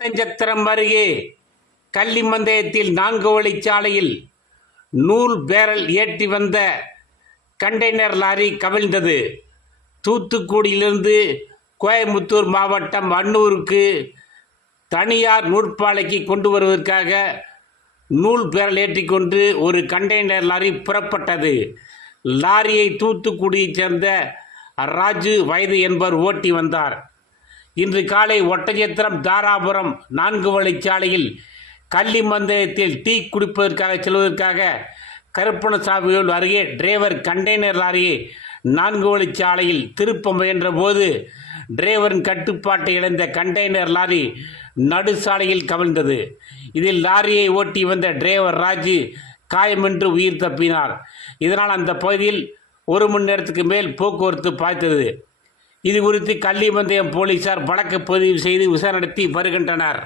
சத்திரம் அருகே கள்ளிமந்தயத்தில் நான்கு வழிச்சாலையில் நூல் பேரல் ஏற்றி வந்த கண்டெய்னர் லாரி கவிழ்ந்தது. தூத்துக்குடியிலிருந்து கோயம்புத்தூர் மாவட்டம் அன்னூருக்கு தனியார் நூற்பாலைக்கு கொண்டு வருவதற்காக நூல் பேரல் ஏற்றிக்கொண்டு ஒரு கண்டெய்னர் லாரி புறப்பட்டது. லாரியை தூத்துக்குடியைச் சேர்ந்த ராஜு வயது என்பவர் ஓட்டி வந்தார். இன்று காலை ஒட்டஞ்சத்திரம் தாராபுரம் நான்கு வழிச்சாலையில் கள்ளிமந்தயத்தில் டீ குடிப்பதற்காக செல்வதற்காக கருப்பணசாமியோல் அருகே டிரைவர் கண்டெய்னர் லாரியை நான்கு வழிச்சாலையில் திருப்ப முயன்ற போது டிரைவரின் கட்டுப்பாட்டை இழந்த கண்டெய்னர் லாரி நடுசாலையில் கவிழ்ந்தது. இதில் லாரியை ஓட்டி வந்த டிரைவர் ராஜு காயமின்றி உயிர் தப்பினார். இதனால் அந்த பகுதியில் ஒரு மணி நேரத்துக்கு மேல் போக்குவரத்து பாய்த்தது இது குறித்து கள்ளிமந்தயம் போலீசார் வழக்கு பதிவு செய்து விசாரணை நடத்தி வருகின்றனர்.